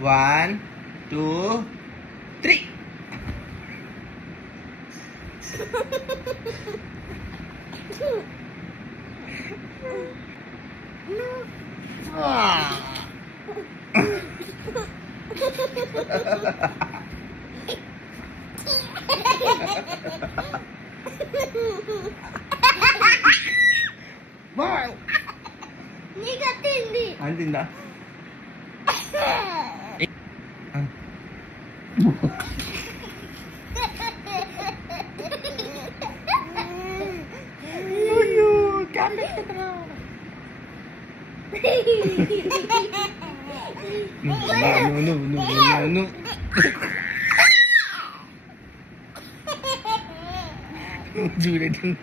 1, 2, 3. Ah. Wow! Hindi ka tindi. Antin na? Ayun! Kapit ka na! No. Julia din.